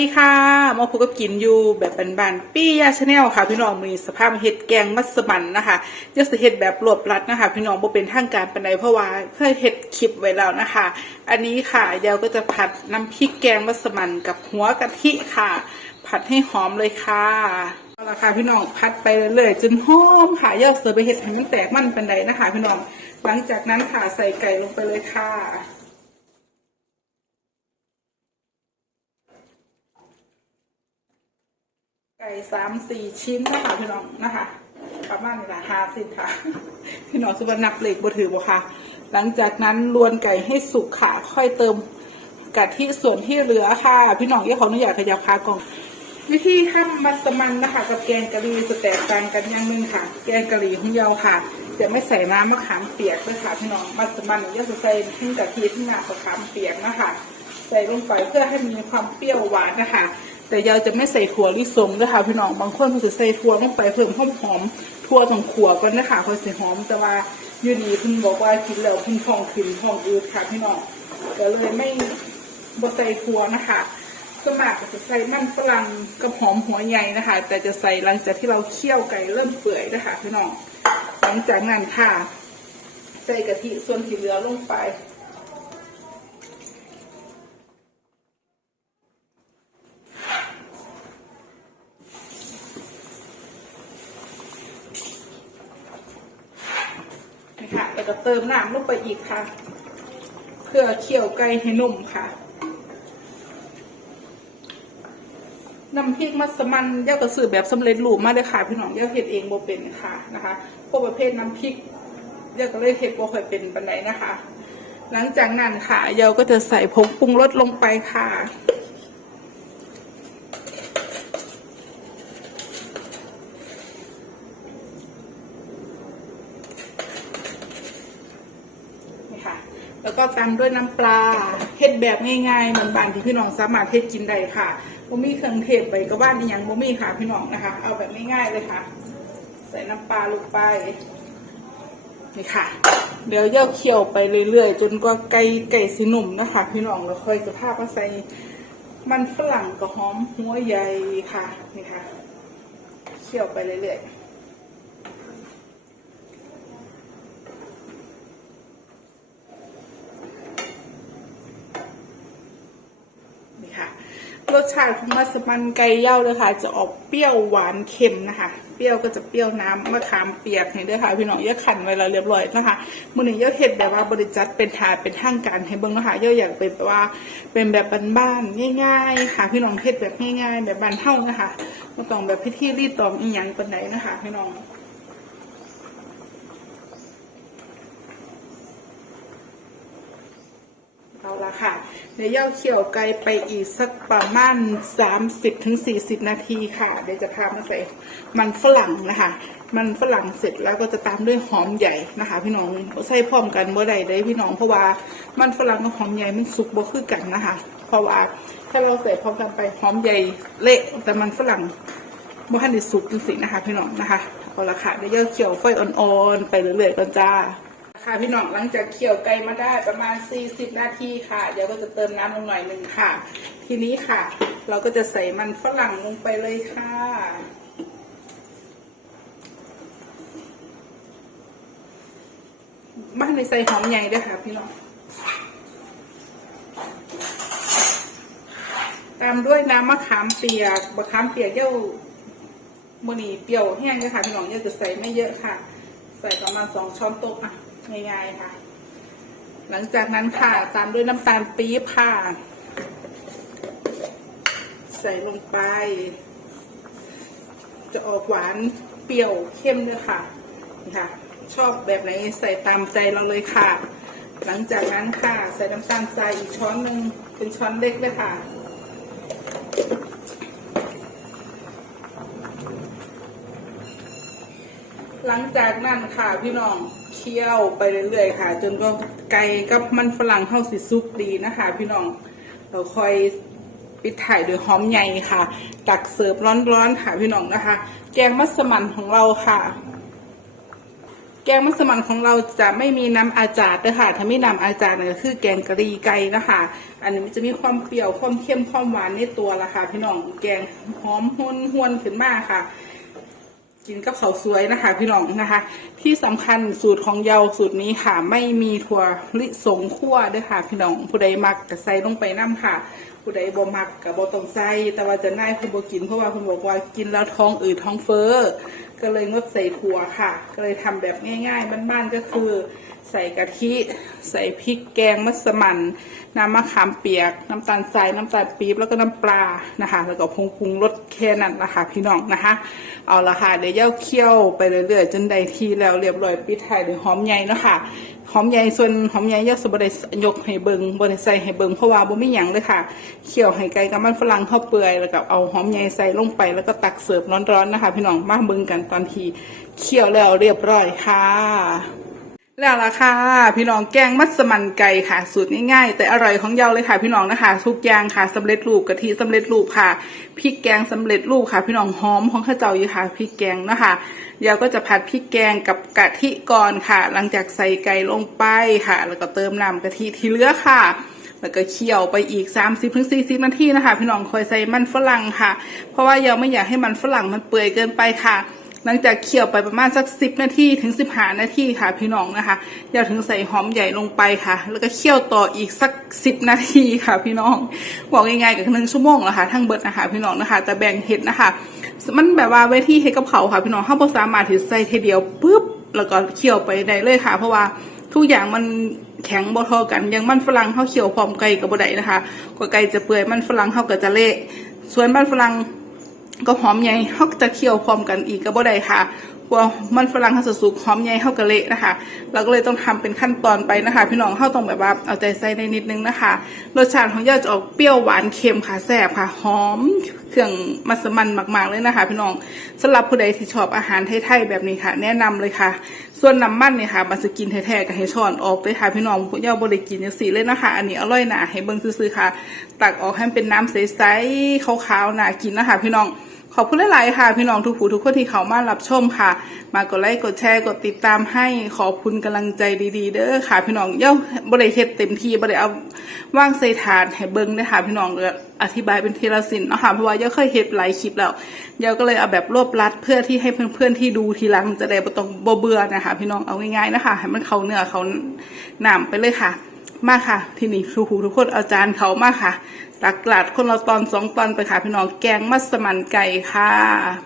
ดีค่ะมาพบกับกินอยู่แบบบานๆปี้ยาชาแนลค่ะ พี่น้องมีสภาพเห็ดแกงมัสมันนะคะจะสเห็ดแบบรวบรัดนะคะ พี่น้องบ่เป็นทางการปานใดเพราะว่าเคยเห็ดคลิปไว้แล้วนะคะ อันนี้ค่ะเดี๋ยวก็จะผัดน้ำพริกแกงมัสมันกับหัวกะทิค่ะ ผัดให้หอมเลยค่ะเอาละค่ะพี่น้องพัดไปเรื่อยๆจนหอมค่ะอย่าเสิร์ฟไปเห็ดให้มันแตกมันปานใดนะคะ พี่น้องหลังจากนั้นค่ะใส่ไก่ลงไปเลยค่ะ ไก่สามสี่ชิ้นนะคะพี่น้องนะคะ ประมาณนี้ละห้าสิบค่ะ พี่น้องสุวรรณนับเหล็กบถือบ่ค่ะ หลังจากนั้นลวนไก่ให้สุกค่ะ ค่อยเติมกะทิส่วนที่เหลือค่ะ พี่น้องที่เขาอนุญาตขยับพากล่องวิธีทำมัสมันนะคะกับแกงกะหรี่จะแตกต่างกันอย่างหนึ่งค่ะ แกงกะหรี่ของเราค่ะจะไม่ใส่น้ำมะขามเปียกด้วยค่ะพี่น้องมัสมันเนี่ยจะใส่ทั้งกะทิทั้งน้ำมะขามเปียกนะคะ ใส่ลงไปเพื่อให้มีความเปรี้ยวหวานนะคะ แต่เราจะไม่ใส่ถั่วลิสงด้วยค่ะพี่น้องบางคนเขาจะใส่ถั่วลงไปเพิ่มความหอมถั่วต้องขัวก่อนนะคะเขาใส่หอมแต่ว่าอยูดีเพิ่งบอกว่ากินแล้วเพิ่งท้องขึ้นท้องอืดค่ะพี่น้องก็เลยไม่บใส่ถั่วนะคะสมากก็จะใส่มันฝรั่งกับหอมหัวใหญ่นะคะ แต่จะใส่หลังจากที่เราเคี่ยวไก่เริ่มเปื่อยนะคะพี่น้องหลังจากนั้นค่ะ ใส่กะทิส่วนที่เหลือลงไป แล้วก็เติมน้ำลงไปอีกค่ะ เพื่อเคี่ยวไก่ให้นุ่มค่ะน้ำพริกมัสมันย่ากระสือแบบสำเร็จรูปมาเลยค่ะพี่น้องย่าเห็ดเองโบเป็นค่ะนะคะพวกประเภทน้ำพริกย่าก็เลยเห็ดโบ่ค่อยเป็นปันไดนะคะ หลังจากนั้นค่ะเย่าก็จะใส่ผงปรุงรสลงไปค่ะ นี่ค่ะ แล้วก็ตามด้วยน้ำปลาเฮ็ดแบบง่ายๆเหมือนบ้านที่พี่น้องสามารถเฮ็ดกินได้ค่ะบ่มีเครื่องเทศไปก็บ้านนี่ยังบ่มีค่ะพี่น้องนะคะ เอาแบบง่ายๆเลยค่ะ ใส่น้ำปลาลงไปนี่ค่ะ เดี๋ยวเย่าเคี่ยวไปเรื่อยๆ จนกว่าไก่ไก่สิหนุ่มนะคะ พี่น้องแล้วค่อยสภาพมาใส่มันฝรั่งกับหอมหัวใหญ่ค่ะนี่ค่ะเคี่ยวไปเรื่อยๆ นี่ค่ะ รสชาติของมัสมันไก่เย่าเลยค่ะ จะออกเปรี้ยวหวานเค็มนะคะ เปรี้ยวก็จะเปรี้ยวน้ำมะขามเปียกนี่ด้วยค่ะ พี่น้องเย่าขันไว้แล้วเรียบร้อยนะคะมือหนึ่งเย่าเห็ดแบบว่าบริจัดเป็นถาดเป็นทางการให้เบิ้งนะคะเย่าอยากเป็นแบบว่าเป็นแบบบ้านๆง่ายๆค่ะพี่น้องเห็ดแบบง่ายๆ แบบบ้านเท่านะคะไม่ต้องแบบพิธีรีดตองอีหยังเปานไหนนะคะ พี่น้อง เอาละค่ะเดี๋ยวย่าเคี่ยวไก่ไปอีกสักประมาณ 30ถึง40 นาทีค่ะ เดี๋ยวจะพามาใส่มันฝรั่งนะคะ มันฝรั่งเสร็จแล้วก็จะตามด้วยหอมใหญ่นะคะ พี่น้องใส่พร้อมกันเมื่อใดได้พี่น้องเพราะว่ามันฝรั่งกับหอมใหญ่มันสุกบ่คือกันนะคะ เพราะว่าถ้าเราใส่พร้อมกันไปหอมใหญ่เละแต่มันฝรั่งบ่ทันได้สุกจริงๆนะคะ พี่น้องนะคะเอาละค่ะเดี๋ยวย่าเคี่ยวไฟอ่อนๆไปเรื่อยๆกันจ้า ค่ะพี่น้องหลังจากเคี่ยวไก่มาได้ประมาณ 40 นาทีค่ะ เดี๋ยวก็จะเติมน้ำลงหน่อยหนึ่งค่ะ ทีนี้ค่ะ เราก็จะใส่มันฝรั่งลงไปเลยค่ะ บ้านในใส่หอมใหญ่ด้วยค่ะพี่น้อง ตามด้วยน้ำมะขามเปียกมะขามเปียกเย้ามือนีเปรี้ยวแห้งเลยค่ะพี่น้องเย้าจะใส่ไม่เยอะค่ะ ใส่ประมาณสองช้อนโต๊ะอะ ง่ายๆค่ะ หลังจากนั้นค่ะ ตามด้วยน้ำตาลปี๊บค่ะ ใส่ลงไป จะออกหวานเปรี้ยวเข้มด้วยค่ะนะค่ะ ชอบแบบไหนใส่ตามใจเราเลยค่ะ หลังจากนั้นค่ะ ใส่น้ำตาลทรายอีกช้อนหนึ่งเป็นช้อนเล็กเลยค่ะหลังจากนั้นค่ะพี่น้อง เคี่ยวไปเรื่อยๆค่ะ จนก็ไก่กับมันฝรั่งเข้าสิซุกดีนะคะ พี่น้องเราคอยปิดถ่ายด้วยหอมใหญ่ค่ะตักเสิร์ฟร้อนๆค่ะพี่น้องนะคะ แกงมัสมั่นของเราค่ะ แกงมัสมั่นของเราจะไม่มีน้ำอาจารย์ด้วยค่ะถ้าไม่น้ำอาจารย์เนี่ยก็คือแกงกะหรี่ไก่นะคะ อันนี้มันจะมีความเปรี้ยวความเค็มความหวานในตัวละค่ะ พี่น้องแกงหอมหวนหวนขึ้นมากค่ะ กินกับข้าวสวยนะคะ พี่น้องนะคะ ที่สำคัญสูตรของเยาสูตรนี้ค่ะไม่มีถั่วลิสงคั่วด้วยค่ะ พี่น้องผู้ใดมักก็ใส่ลงไปน้ำค่ะ ผู้ใดบ่มักก็บ่ต้องใส่แต่ว่าจะง่ายคุณบ่กินเพราะว่าคุณบอกว่ากินแล้วท้องอืดท้องเฟ้อก็เลยงดใส่ถั่วค่ะ ก็เลยทำแบบง่าย ๆบ้านๆก็คือ ใส่กะทิ ใส่พริกแกงมัสมั่นน้ำมะขามเปียก น้ำตาลทรายน้ำตาลปี๊บแล้วก็น้ำปลานะคะ แล้วก็ผงปรุงรส แค่นั้นนะคะพี่น้องนะคะ เอาละค่ะเดี๋ยวเย่าเคี่ยวไปเรื่อยๆจนได้ทีแล้วเรียบร้อยปิดท้ายด้วยหอมใหญ่เนาะค่ะหอมใหญ่ส่วนหอมใหญ่เย่าสบได้ยกให้เบิงบได้ใส่ให้เบิงเพราะว่าบ่มีหยังเลยค่ะเคี่ยวให้ไก่กับมันฝรั่งเข้าเปื่อยแล้วก็เอาหอมใหญ่ใส่ลงไปแล้วก็ตักเสิร์ฟร้อนๆนะคะ พี่น้องมาเบิงกันตอนที่เคี่ยวแล้วเรียบร้อยค่ะ แล้วล่ะค่ะ พี่น้องแกงมัสมั่นไก่ค่ะ สูตรง่ายๆ แต่อร่อยของเยาเลยค่ะ พี่น้องนะคะ ทุกอย่างค่ะสำเร็จรูปกะทิสำเร็จรูปค่ะพริกแกงสำเร็จรูปค่ะ พี่น้องหอมของข้าวเจ้าอยู่ค่ะพริกแกงนะคะเยาก็จะผัดพริกแกงกับกะทิก่อนค่ะ หลังจากใส่ไก่ลงไปค่ะ แล้วก็เติมน้ำกะทิที่เหลือค่ะแล้วก็เคี่ยวไปอีก 30-40นาทีนะคะ พี่น้องคอยใส่มันฝรั่งค่ะ เพราะว่าเยาไม่อยากให้มันฝรั่งมันเปื่อยเกินไปค่ะ หลังจากเคี่ยวไปประมาณสักสิบนาทีถึงสิบห้านาทีค่ะพี่น้องนะคะอย่าถึงใส่หอมใหญ่ลงไปค่ะ แล้วก็เคี่ยวต่ออีกสักสิบนาทีค่ะพี่น้องบอกง่ายๆกับหนึ่งชั่วโมงแล้วค่ะทั้งเบิดนะคะพี่น้องนะคะแต่แบ่งเห็ดนะคะ มันแบบว่าเวทีเห็ดกับเขาค่ะพี่น้องถ้าบ่สามารถที่ใส่ทีเดียวปุ๊บแล้วก็เคี่ยวไปได้เลยค่ะ เพราะว่าทุกอย่างมันแข็งบ่เทอกันอยังมันฝรั่งเข้าเคี่ยวพร้อมไก่กับบ่ได้นะคะกว่าไก่จะเปื่อยมันฝรั่งเข้าก็จะเละส่วนมันฝรั่ง ก็หอมใหญ่เขาจะเคี่ยวพร้อมกันอีกก็บ่ได้ค่ะเพรามันฝรั่งเขาสุกหอมใหญ่เขากะเละนะคะ เราก็เลยต้องทำเป็นขั้นตอนไปนะคะ พี่น้องเข้าต้องแบบว่าเอาใจใส่ในนิดนึงนะคะ รสชาติของย่าจะออกเปรี้ยวหวานเค็มค่ะแซ่บค่ะหอมเครื่องมัสมั่นมากๆเลยนะคะ พี่น้องสำหรับผู้ใดที่ชอบอาหารไทยๆแบบนี้ค่ะ แนะนำเลยค่ะ ส่วนน้ำมันเนี่ยค่ะมันจะกินแท้ๆกับให้ช้อนออกเลยค่ะ พี่น้องย่าบริกินอย่างสีเลยนะคะ อันนี้อร่อยนะให้เบิ่งซื้อๆค่ะ ตักออกให้เป็นน้ำใสๆขาวๆน่ากินนะคะ พี่น้อง ขอบคุณหลาย ๆ ค่ะ พี่น้องทุกผู้ทุกคนที่เขามารับชมค่ะ มากดไลค์กดแชร์กดติดตามให้ขอบคุณกำลังใจดีๆ เด้อค่ะ พี่น้องเย่าบริเฮ็ดเต็มที่บริเอาว่างใส่ถาดให้เบิ้งเด้ค่ะ พี่น้องก็อธิบายเป็นทีละสินเนาะค่ะเพราะว่าเย่าเคยเฮ็ดหลายคลิปแล้วเย่าก็เลยเอาแบบรวบรัดเพื่อที่ให้เพื่อน ๆ ที่ดูทีหลังจะได้บ่ต้องบ่เบื่อนะคะ พี่น้องเอาง่าย ๆ นะคะให้มันเข้าเนื้อเขาหนามไปเลยค่ะ มากค่ะ ที่นี่ทุกทุกคนเอาจารย์เขามากค่ะตักกลาดคนละตอนสองตอนไปค่ะพี่น้องแกงมัสมั่นไก่ค่ะ